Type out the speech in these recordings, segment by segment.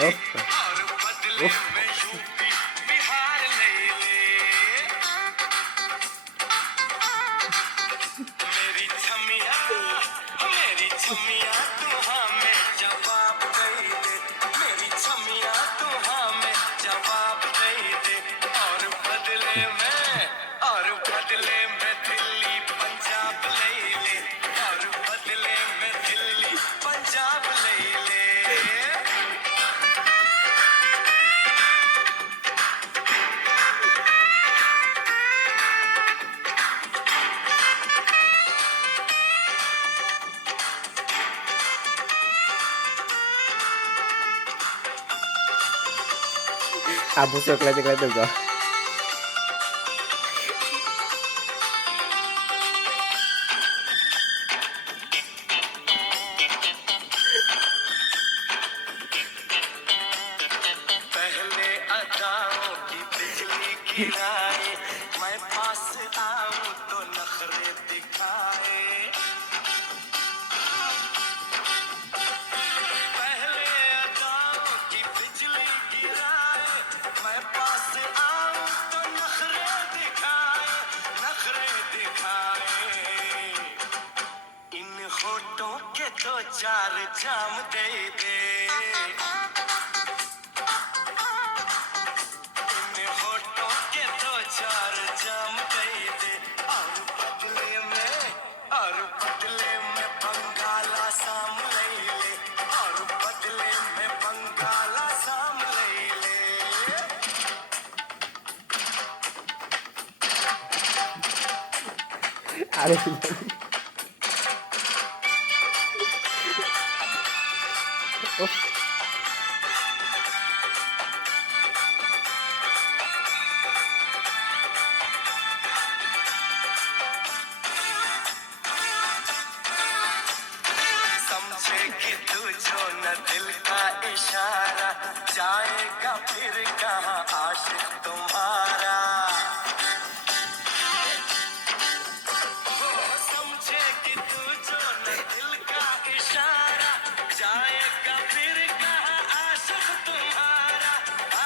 उफ, और बदले उफ। में यूपी बिहार ले ले। मेरी छमिया तू हमें जवाब दे दे। मेरी छमिया तू हमें जवाब दे दे। और बदले में दिल्ली पंजाब ले ले। और बदले में दिल्ली पंजाब ले ले। Abusnya kelihatan-kelihatan kok. पहले अदाओं की बिजली गिराए, मैं पास आऊं तो नखरे दिखाए। पहले अदाओं की बिजली गिराए, मैं पास आऊं तो नखरे दिखाए, नखरे दिखाए। इन होठों के दो चार जाम दे दे। इन होठों के दो चार जाम दे दे। और बदले में बंगाला साम ले ले। और बदले में बंगाला साम ले ले। Ada Uf, समझेगी तू जो न दिल का इशारा, जाएगा फिर कहाँ आशिक तुम्हारा। समझेगी तू जो न दिल का इशारा, जाएगा फिर कहाँ आशिक तुम्हारा,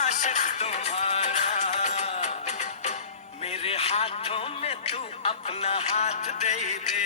आशिक तुम्हारा। मेरे हाथों में तू अपना हाथ दे दे।